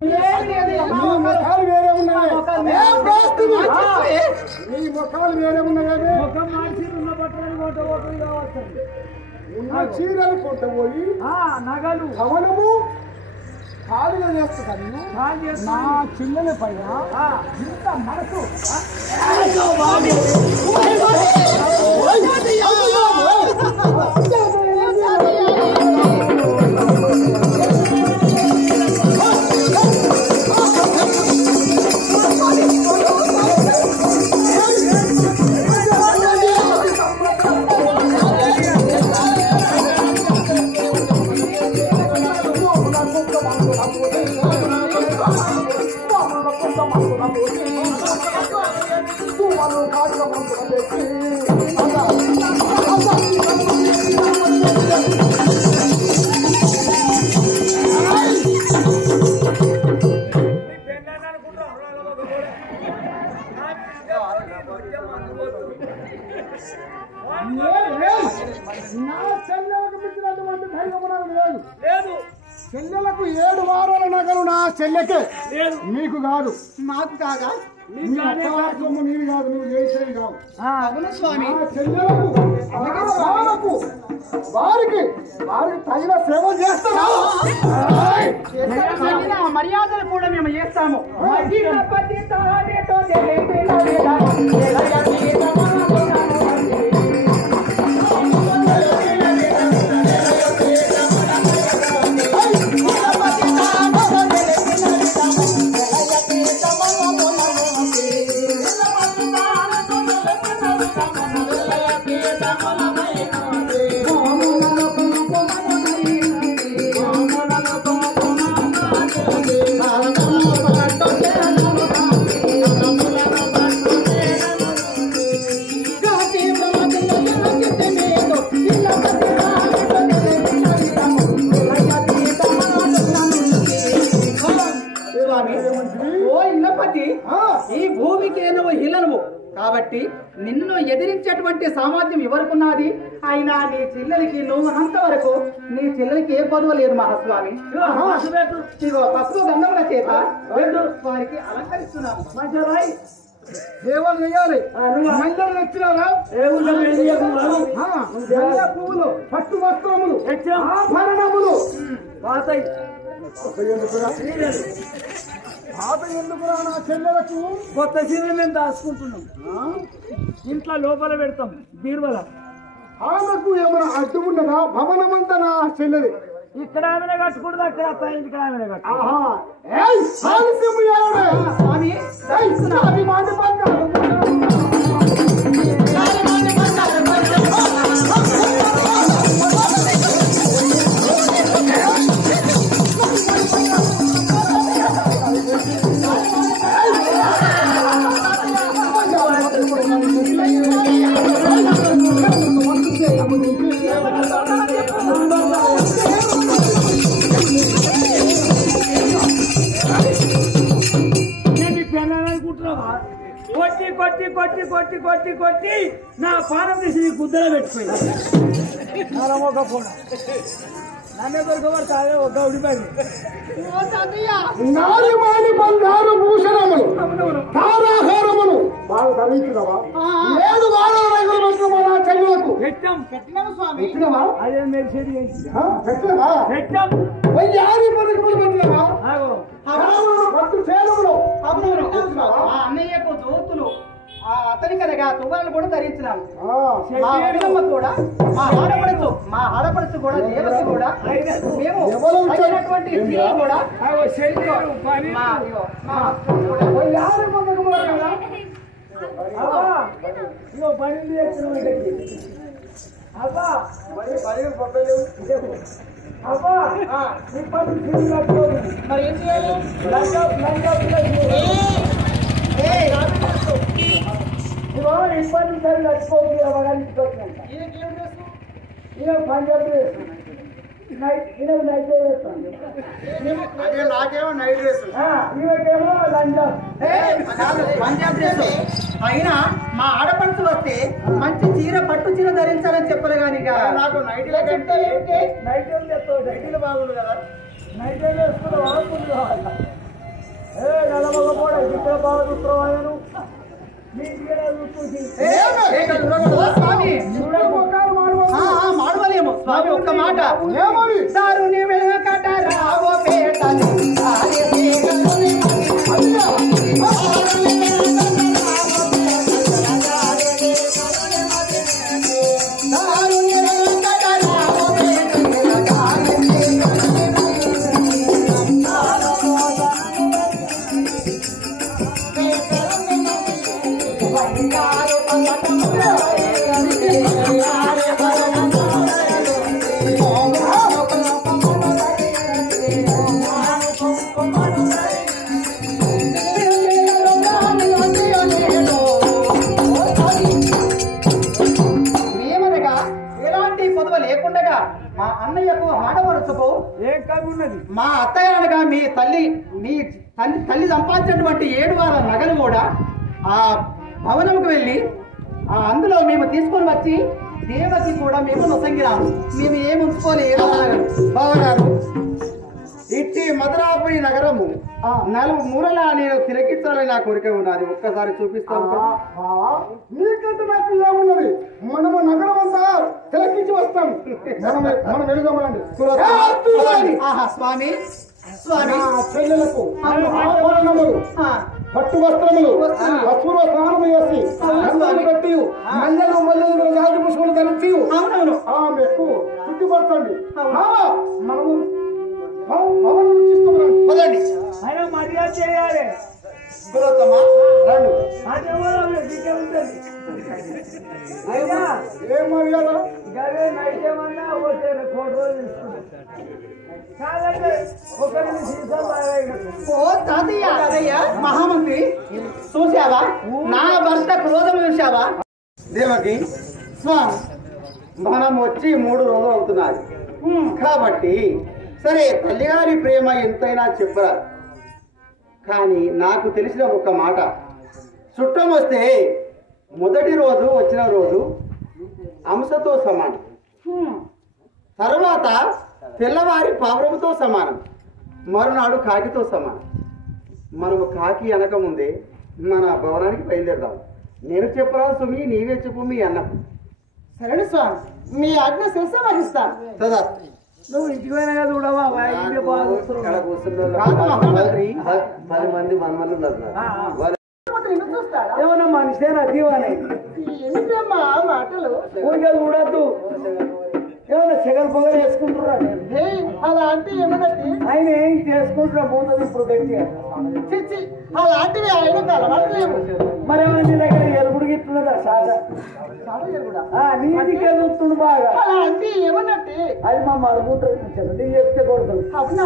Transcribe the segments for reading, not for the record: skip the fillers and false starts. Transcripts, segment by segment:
ముఖాలు వేరే ఉన్నాయి ముఖం మార్చి ఉన్న బట్టలని కొంటపోయి కావచ్చు ఉన్న చీరలు కొంటపోయి నగలు భవనము ఖాళీగా చేస్తాను నా చిల్లల పైన ఇంత మనసు చెల్లెలకు 7 వారాల నగలు నా చెల్లెకే మీకు కాదు మాకు కాదా నీవి కాదు నువ్వు చేసేవి కాదు అవును స్వామి చెల్లెలకు వారికి తగిన సేవ చేస్తారా మర్యాదలు కూడా మేము చేస్తాము ఈ భూమికి నువ్వు హిలనువు కాబట్టి నిన్ను ఎదిరించేటువంటి సామర్థ్యం ఎవరుకున్నది అయినా నీ చెల్లెలకి నువ్వు అన్నంత వరకు నీ చెల్లెలకి ఏ పదవ లేదు మహాస్వామి ఇదిగో పసుపు గంధముల చేత వారికి అలంకరిస్తున్నాము సేవలు చేయాలి మహిళలు వచ్చినారా పువ్వులు పట్టు వస్త్రములు ఆభరణములు పాత ఎందుకురా నా చెల్లెలకు కొత్త చీరలు మేము దాచుకుంటున్నాం ఇంట్లో లోపల పెడతాం బీరువల ఆమెకు ఏమైనా అడ్డు ఉండదా భవనమంతా నా చెల్లెది ఇక్కడ ఆమెనే కట్టుకుంటుంది అక్కడ అత్త ఇక్కడ ఆమెనే కట్టు కొట్టి కొట్టి కొట్టి కొట్టి కొట్టి కొట్టి నా పానం తీసి నీ గుద్దలో పెట్టుకోయి ఒక పూట నన్నే దొరకబడతావే ఒక ఉడిపోయింది నారిమాని బంగారు భూషణములు తారాహారములు బాగా ధరించినవా 7 వారాల నా చెల్లెలకు పెట్టినాము స్వామి అదే మెరిసేది పెట్టినవా పెట్టాం 1000 పదకములు పెట్టినవా పట్టు చేరువులు అన్నయ్యకు దోతులు అతనికనగా తువ్వాలను కూడా ధరించినాము మా అన్నమ్మ కూడా మా ఆడపడుచు కూడా దేవత కూడా మేము అయినటువంటి స్త్రీలు కూడా మరి ఏం చేయాలి నాకేమో నైట్ డ్రెస్ పంజాబ్ డ్రెస్ అయినా మా ఆడపడుచులు వస్తే మంచి చీర పట్టు చీర ధరించాలని చెప్పలే కానీ నాకు నైట్లో చెప్తే నైట్ చెప్తావు నైట్లో బాగుంది కదా నైట్ వేసుకుని స్వామి మాడవలేము స్వామి ఒక్క మాట దారుని వెలకట రావో పేటలు మా అన్నయ్యకు ఆడవరుసకు మా అత్తయ్య అనగా మీ తల్లి సంపాదించినటువంటి 7 వారాల నగలు కూడా ఆ భవనంకు వెళ్ళి అందులో మేము తీసుకొని వచ్చి దేవకి కూడా మేము నొసంగినాము. మేము ఏమి ఉంచుకోలేదు బావగారు. ఇట్టి మధురాపురి నగరము 4 మూలలా నేను తిలకించాలని నా కోరిక ఉన్నది. ఒక్కసారి చూపిస్తాను. నీకంటే నాకు ఏమున్నది? మనము నగరం అంతా తిలకించి వస్తాం. మనం వెళుదామండి. స్వామి స్వామి చెల్లెలకు పట్టు వస్త్రములు పసుపులో స్నానం చేసి పెట్టి మల్లెలు జాతి పుష్పములు ధరించి ఎక్కువ చుట్టుపడుతుంది. మనము పదండి. మర్యాద చేయాలి. ఏ మర్యాద గవే నైటేమన్నా ఒకటి కోటి రోజులు తీసుకుంటారు. ఓ తాతయ్య మహామంత్రి చూసావా? నా భర్త క్రోధం చూసావా? దేవకి స్వామి మనం వచ్చి 3 రోజులు అవుతున్నది కాబట్టి సరే తల్లిగారి ప్రేమ ఎంతైనా చెప్పరా. కానీ నాకు తెలిసిన ఒక మాట, చుట్టం వస్తే మొదటి రోజు వచ్చిన రోజు అంశతో సమానం, తర్వాత తెల్లవారి పావురముతో సమానం, మరునాడు కాకితో సమానం. మనము కాకి అనకముందే మన భవనానికి బయలుదేరదాం. నేను చెప్పరా సుమి, నీవే చెప్పు మీ అన్నకు. సరే స్వామి, మీ ఆజ్ఞ శిరస వహిస్తాను. కదా నువ్వు ఇంటికి పోయినా కదా చూడవా? 10 మంది మన్మలు ఏమన్నా మనిషేనా దీవానే ఏమిటమ్మా మాటలు? ఊరికే చూడద్దు. ఏమన్నా సెగల్ పొగలు వేసుకుంటురా? అలాంటి ఏమన్నది ఆయన ఏం చేసుకుంటున్నా పోతుంది ఇప్పుడు గట్టిగా. అలాంటివి ఆయన అలవాట్లేము. మరేమన్నా నీ దగ్గర ఎలుగుడు గిట్టున్నదా? సాదా నీటికే చూస్తుండు బాగా. అలాంటి ఏమన్నట్టు అది మా మరుగుంటుంది. నీకు చెప్తే కొడుతుంది. అవునా?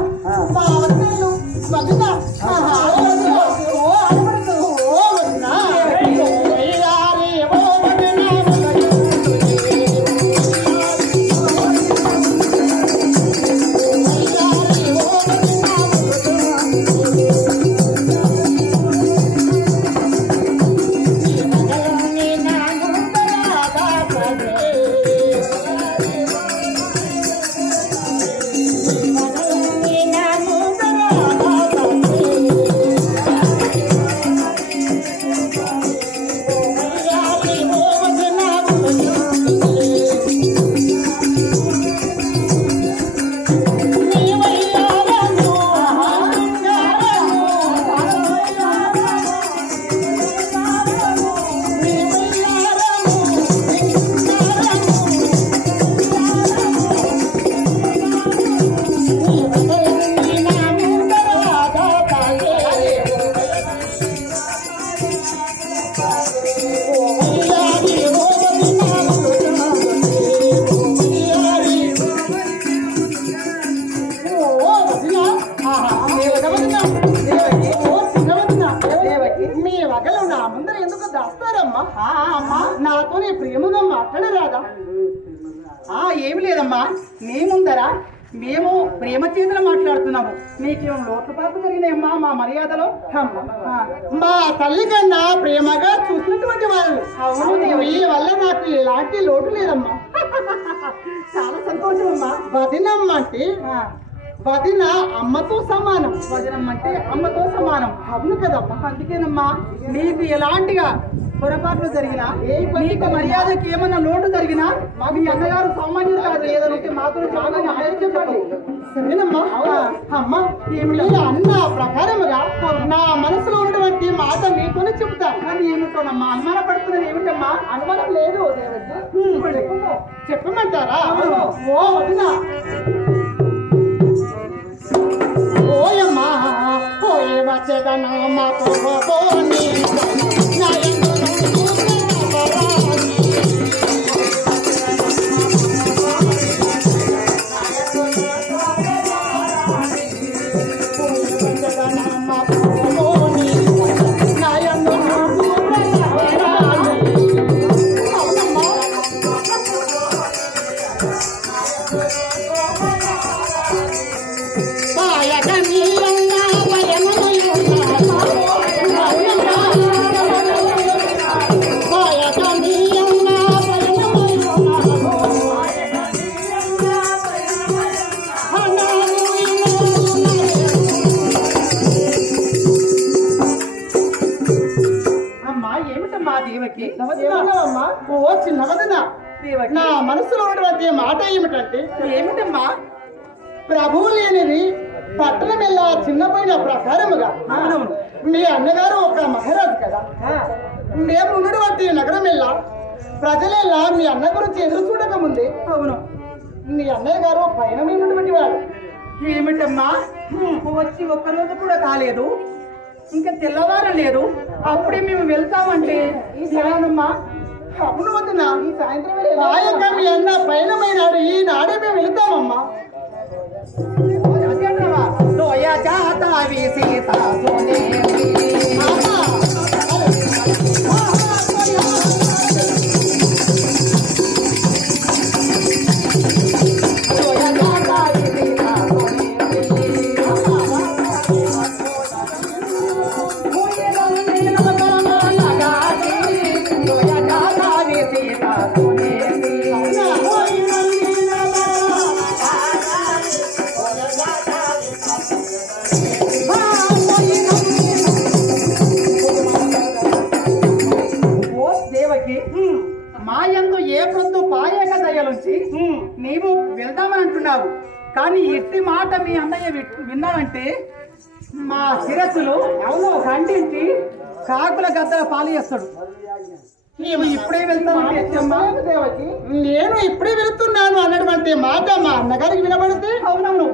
నాతో ప్రేమగా మాట్లాడరాదా? ఏమి లేదమ్మా, మేముందరా మేము ప్రేమ చేతులు మాట్లాడుతున్నాము. మీకేమో లోటుపాటు జరిగినాయమ్మా మా మర్యాదలో? మా తల్లి కన్నా ప్రేమగా చూసినటువంటి వాళ్ళు. అవును, మీ వల్ల నాకు ఎలాంటి లోటు లేదమ్మా. చాలా సంతోషం అమ్మా. వదినమ్మ అంటే వదిన అమ్మతో సమానం. వదినం అంటే అమ్మతో సమానం. అవును కదమ్మా. అందుకేనమ్మా నీకు ఎలాంటిగా పొరపాట్లు జరిగినా, నీకు మర్యాదకి ఏమన్నా లోటు జరిగినా, మీ అన్నగారు సామాన్యులు కాదు. ఏదంటే మాతో చెప్పండి. సరేనమ్మా. అమ్మా అన్న ప్రకారముగా నా మనసులో ఉన్నటువంటి మాట మీతోనే చెప్తా. కానీ ఏమిటోనమ్మా అనుమాన పడుతున్నది ఏమిటమ్మా? అనుమానం లేదు. చెప్పమంటారా? ఓ వదినా, ఓయమ్మా ఓయే వచ్చేదను మా పోని ఓ చిన్నవదన, నా మనసులో ఉన్నటువంటి మాట ఏమిటంటే, ఏమిటమ్మా? ప్రభువు లేనిది పట్టణం ఎలా చిన్నపోయిన ప్రకారముగా మీ అన్నగారు ఒక మహారాజు కదా. మేము ఉన్నటువంటి నగరం ఎలా ప్రజలెల్లా మీ అన్న గురించి ఎదురు చూడక ముందే అవును మీ అన్నయ్య గారు పైన ఉన్నటువంటి వాడు. ఏమిటమ్మా వచ్చి ఒక్కరోజు కూడా కాలేదు, ఇంకా తెల్లవారం లేదు, అప్పుడే మేము వెళ్తామంటే ఎలానమ్మా? అవును వద్దునా, ఈ సాయంత్రం మీ అన్న పైనమైనాడు, ఈ నాడే మేము వెళ్తామమ్మా. మాయందు ఏ ప్రొద్దు పాయక దయలుంచి నీవు వెళ్దామని అంటున్నావు, కానీ ఎట్టి మాట మీ అన్నయ్య విన్నావంటే మా శిరస్సులు అవును ఖండించి కాకుల గద్దల పాలియేస్తాడు. నీవు ఇప్పుడే వెళ్తానంటే నేను ఇప్పుడే వెళ్తున్నాను అన్నటువంటి మాట మా అన్నగారికి వినబడితే అవునవును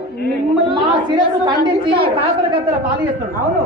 మా శిరస్సు ఖండించి కాకుల గద్దల పాలియేస్తాడు. అవును